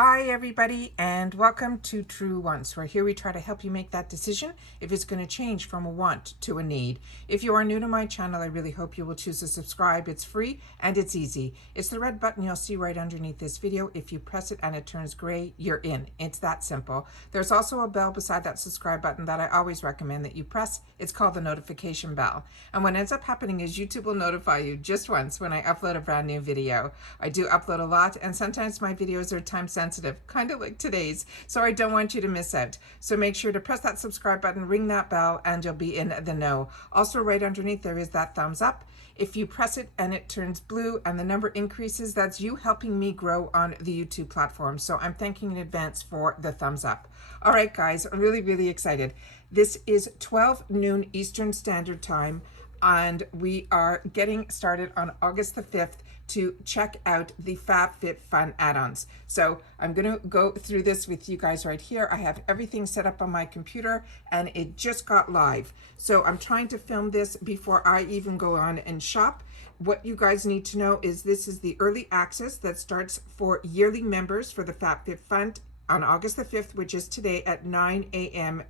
Hi everybody, and welcome to True Wants, where here we try to help you make that decision if it's going to change from a want to a need. If you are new to my channel, I really hope you will choose to subscribe. It's free and it's easy. It's the red button you'll see right underneath this video. If you press it and it turns gray, you're in. It's that simple. There's also a bell beside that subscribe button that I always recommend that you press. It's called the notification bell. And what ends up happening is YouTube will notify you just once when I upload a brand new video. I do upload a lot, and sometimes my videos are time sensitive, kind of like today's, so I don't want you to miss out. So make sure to press that subscribe button, ring that bell, and you'll be in the know. Also, right underneath there is that thumbs up. If you press it and it turns blue and the number increases, that's you helping me grow on the YouTube platform. So I'm thanking in advance for the thumbs up. All right, guys, I'm really excited. This is 12 noon Eastern Standard Time, and we are getting started on August the 5th to check out the FabFitFun add-ons. So I'm gonna go through this with you guys right here. I have everything set up on my computer and it just got live. So I'm trying to film this before I even go on and shop. What you guys need to know is this is the early access that starts for yearly members for the FabFitFun on August the 5th, which is today at 9 a.m.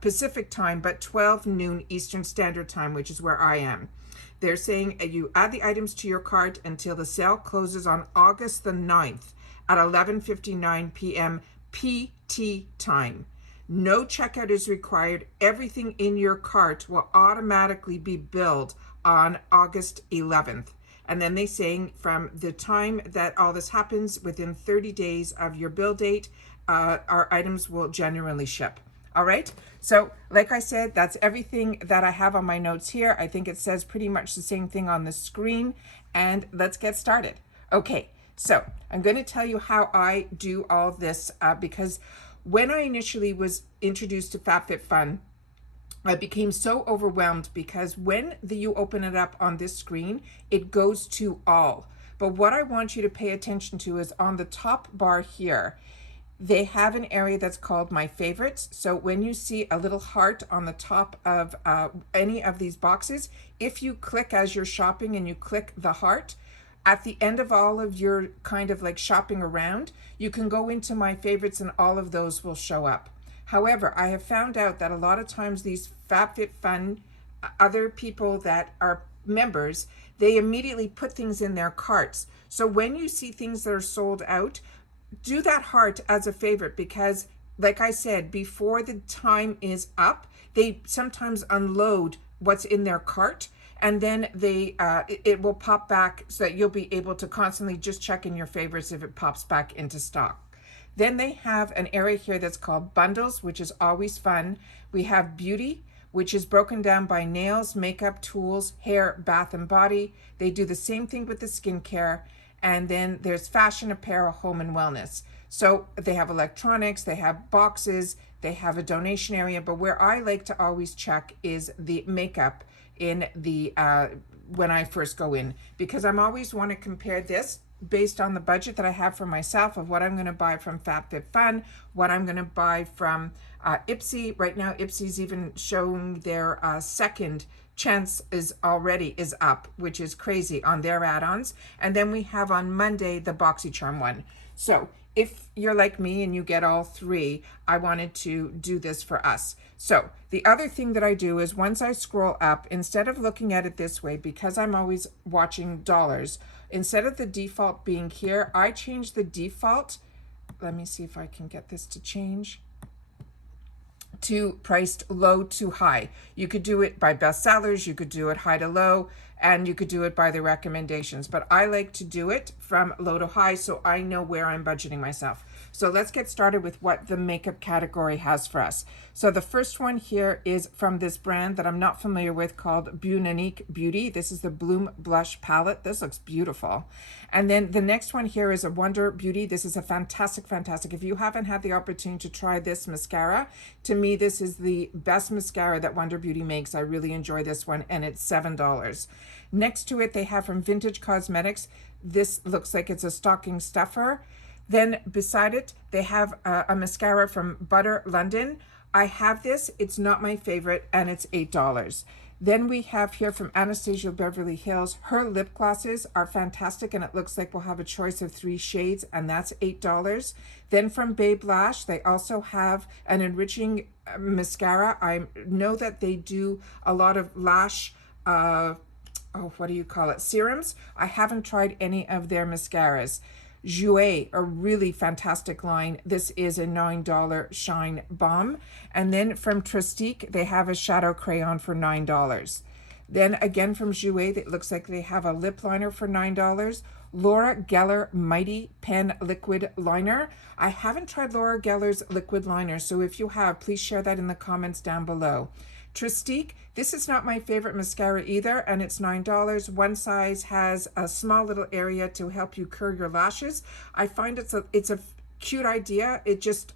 Pacific time, but 12 noon Eastern Standard Time, which is where I am. They're saying you add the items to your cart until the sale closes on August the 9th at 11:59 p.m. PT time. No checkout is required. Everything in your cart will automatically be billed on August 11th. And then they're saying from the time that all this happens, within 30 days of your bill date, our items will genuinely ship. All right, so like I said, that's everything that I have on my notes here. I think it says pretty much the same thing on the screen, and let's get started. Okay, so I'm going to tell you how I do all this because when I initially was introduced to FabFitFun, I became so overwhelmed because when you open it up on this screen, it goes to all. But what I want you to pay attention to is on the top bar here, they have an area that's called My Favorites. So when you see a little heart on the top of any of these boxes, if you click as you're shopping and you click the heart, at the end of all of your kind of like shopping around, you can go into My Favorites and all of those will show up. However, I have found out that a lot of times these FabFitFun, other people that are members, they immediately put things in their carts. So when you see things that are sold out, do that heart as a favorite, because like I said, before the time is up, they sometimes unload what's in their cart, and then they it will pop back so that you'll be able to constantly just check in your favorites if it pops back into stock. Then they have an area here that's called bundles, which is always fun. We have beauty, which is broken down by nails, makeup, tools, hair, bath and body. They do the same thing with the skincare. And then there's fashion, apparel, home, and wellness. So they have electronics, they have boxes, they have a donation area. But where I like to always check is the makeup in the when I first go in, because I'm always want to compare this based on the budget that I have for myself of what I'm going to buy from FabFitFun, what I'm going to buy from Ipsy. Right now, Ipsy's even showing their second chance is up, which is crazy on their add-ons. And then we have on Monday the BoxyCharm one. So if you're like me and you get all three, I wanted to do this for us. So the other thing that I do is once I scroll up, instead of looking at it this way, because I'm always watching dollars, instead of the default being here, I change the default. Let me see if I can get this to change to priced low to high. You could do it by bestsellers, you could do it high to low, and you could do it by the recommendations. But I like to do it from low to high so I know where I'm budgeting myself. So let's get started with what the makeup category has for us. So the first one here is from this brand that I'm not familiar with called Unique Beauty. This is the Bloom Blush Palette. This looks beautiful. And then the next one here is a Wonder Beauty. This is a fantastic. If you haven't had the opportunity to try this mascara, to me, this is the best mascara that Wonder Beauty makes. I really enjoy this one, and it's $7. Next to it, they have from Vintage Cosmetics. This looks like it's a stocking stuffer. Then beside it, they have a mascara from Butter London. I have this. It's not my favorite, and it's $8. Then we have here from Anastasia Beverly Hills. Her lip glosses are fantastic, and it looks like we'll have a choice of 3 shades, and that's $8. Then from Babe Lash, they also have an enriching mascara. I know that they do a lot of lash, what do you call it? Serums. I haven't tried any of their mascaras. Jouer, a really fantastic line. This is a $9 Shine Balm. And then from Trestique, they have a shadow crayon for $9. Then again from Jouer, it looks like they have a lip liner for $9. Laura Geller Mighty Pen Liquid Liner. I haven't tried Laura Geller's liquid liner, so if you have, please share that in the comments down below. Trestique, this is not my favorite mascara either, and it's $9. One size has a small little area to help you curl your lashes. I find it's a cute idea.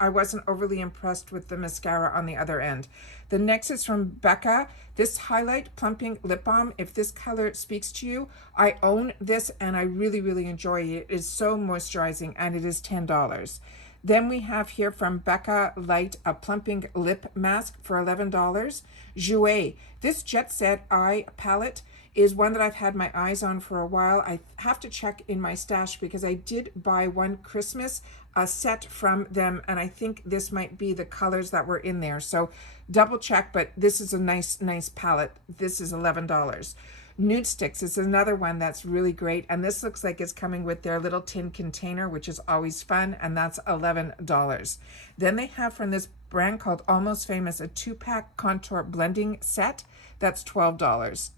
I wasn't overly impressed with the mascara on the other end. The next is from Becca. This Highlight Plumping Lip Balm. If this color speaks to you, I own this and I really, really enjoy it. It is so moisturizing and it is $10. Then we have here from Becca Light a plumping lip mask for $11. Jouer. This Jet Set Eye palette is one that I've had my eyes on for a while. I have to check in my stash because I did buy one Christmas set from them, and I think this might be the colors that were in there. So double check, but this is a nice palette. This is $11. Nude Sticks is another one that's really great, and this looks like it's coming with their little tin container, which is always fun, and that's $11. Then they have from this brand called Almost Famous a 2-pack contour blending set. That's $12.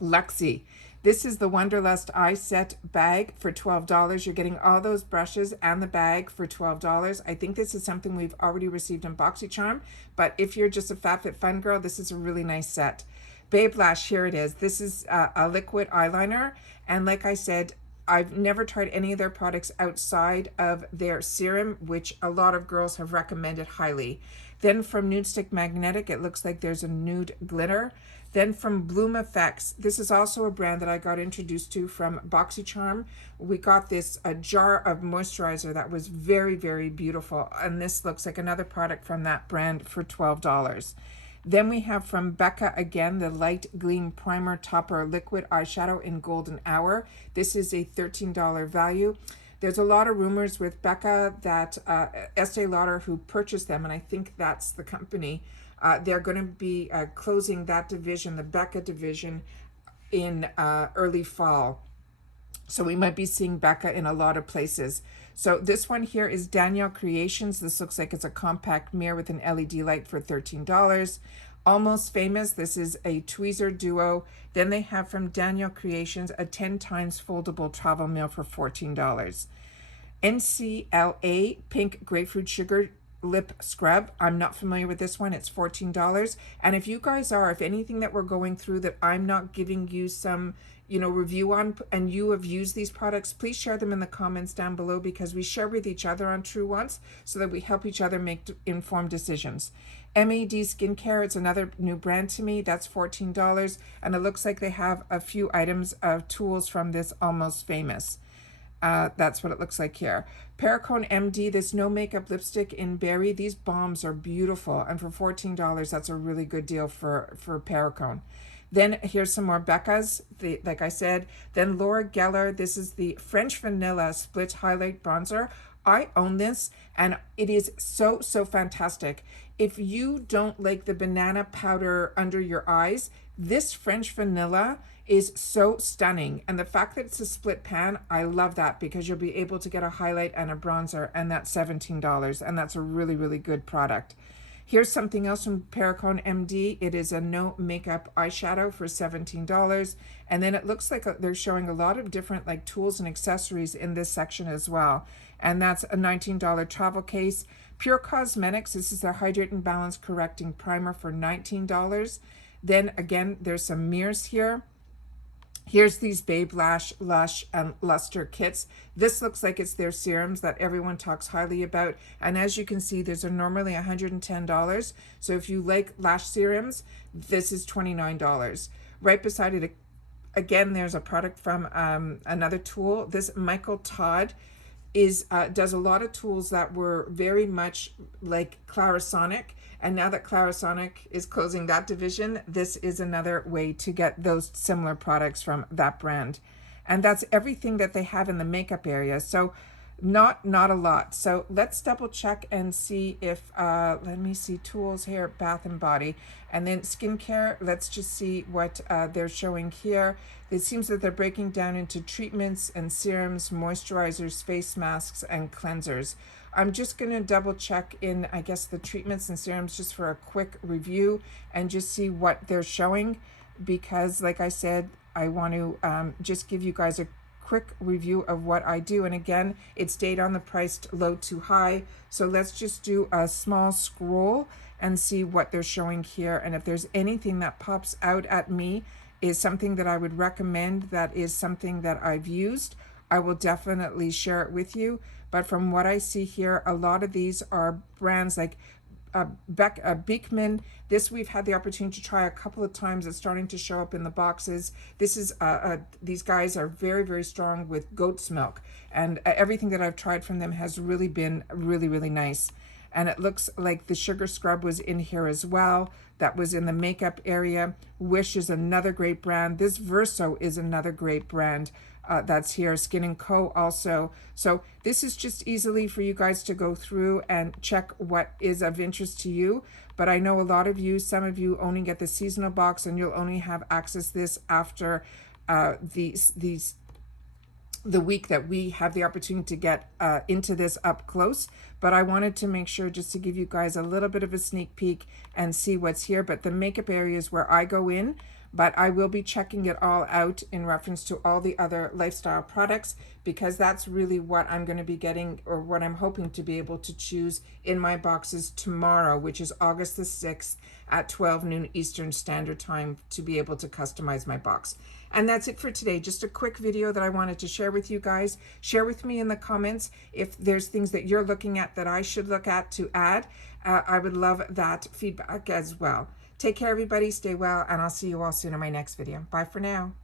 Luxie. This is the Wonderlust Eye Set bag for $12. You're getting all those brushes and the bag for $12. I think this is something we've already received in BoxyCharm, but if you're just a FabFitFun girl, this is a really nice set. Babe Lash, here it is. This is a liquid eyeliner, and like I said, I've never tried any of their products outside of their serum, which a lot of girls have recommended highly. Then from Nude Stick Magnetic, it looks like there's a nude glitter. Then from Bloom Effects, this is also a brand that I got introduced to from BoxyCharm. We got this a jar of moisturizer that was very, very beautiful, and this looks like another product from that brand for $12. Then we have from Becca again, the Light Gleam Primer Topper Liquid Eyeshadow in Golden Hour. This is a $13 value. There's a lot of rumors with Becca that Estee Lauder, who purchased them, and I think that's the company, they're going to be closing that division, the Becca division, in early fall. So we might be seeing Becca in a lot of places. So this one here is Danielle Creations. This looks like it's a compact mirror with an LED light for $13. Almost Famous, this is a tweezer duo. Then they have from Danielle Creations a 10 times foldable travel mirror for $14. Ncla Pink Grapefruit Sugar Lip Scrub. I'm not familiar with this one. It's $14. And if you guys are, if anything that we're going through that I'm not giving you some review on, and you have used these products, please share them in the comments down below, because we share with each other on True Wants so that we help each other make informed decisions. MAD Skincare, it's another new brand to me. That's $14, and it looks like they have a few items of tools from this Almost Famous. That's what it looks like here. Perricone MD, this no makeup lipstick in berry. These balms are beautiful, and for $14, that's a really good deal for Perricone. Then here's some more Becca's, like I said. Then Laura Geller, this is the French Vanilla Split Highlight Bronzer. I own this, and it is so fantastic. If you don't like the banana powder under your eyes, this French Vanilla is so stunning. And the fact that it's a split pan, I love that, because you'll be able to get a highlight and a bronzer, and that's $17, and that's a really, really good product. Here's something else from Perricone MD. It is a no makeup eyeshadow for $17. And then it looks like they're showing a lot of different like tools and accessories in this section as well. And that's a $19 travel case. Pure Cosmetics, this is their Hydrate and Balance Correcting Primer for $19. Then again, there's some mirrors here. Here's these Babe Lash, Lush, and Luster kits. This looks like it's their serums that everyone talks highly about. And as you can see, these are normally $110. So if you like lash serums, this is $29. Right beside it, again, there's a product from another tool. This Michael Todd does a lot of tools that were very much like Clarisonic. And now that Clarisonic is closing that division, this is another way to get those similar products from that brand. And that's everything that they have in the makeup area. So not a lot. So let's double check and see if, let me see, tools here, Bath and Body. And then skincare, let's just see what they're showing here. It seems that they're breaking down into treatments and serums, moisturizers, face masks, and cleansers. I'm just going to double check in, I guess, the treatments and serums just for a quick review and just see what they're showing, because like I said, I want to just give you guys a quick review of what I do. And again, it stayed on the priced low to high. So let's just do a small scroll and see what they're showing here. And if there's anything that pops out at me is something that I would recommend, that is something that I've used, I will definitely share it with you. But from what I see here, a lot of these are brands like Beekman. This we've had the opportunity to try a couple of times. It's starting to show up in the boxes. This is these guys are very, very strong with goat's milk, and everything that I've tried from them has really been really nice. And it looks like the sugar scrub was in here as well. That was in the makeup area. Wish is another great brand. This Verso is another great brand. That's here. Skin & Co. also. So this is just easily for you guys to go through and check what is of interest to you. But I know a lot of you, some of you only get the seasonal box, and you'll only have access to this after the week that we have the opportunity to get into this up close. But I wanted to make sure just to give you guys a little bit of a sneak peek and see what's here. But the makeup area is where I go in, but I will be checking it all out in reference to all the other lifestyle products, because that's really what I'm going to be getting, or what I'm hoping to be able to choose in my boxes tomorrow, which is August the 6th at 12 noon Eastern Standard Time, to be able to customize my box. And that's it for today. Just a quick video that I wanted to share with you guys. Share with me in the comments if there's things that you're looking at that I should look at to add. I would love that feedback as well. Take care, everybody. Stay well, and I'll see you all soon in my next video. Bye for now.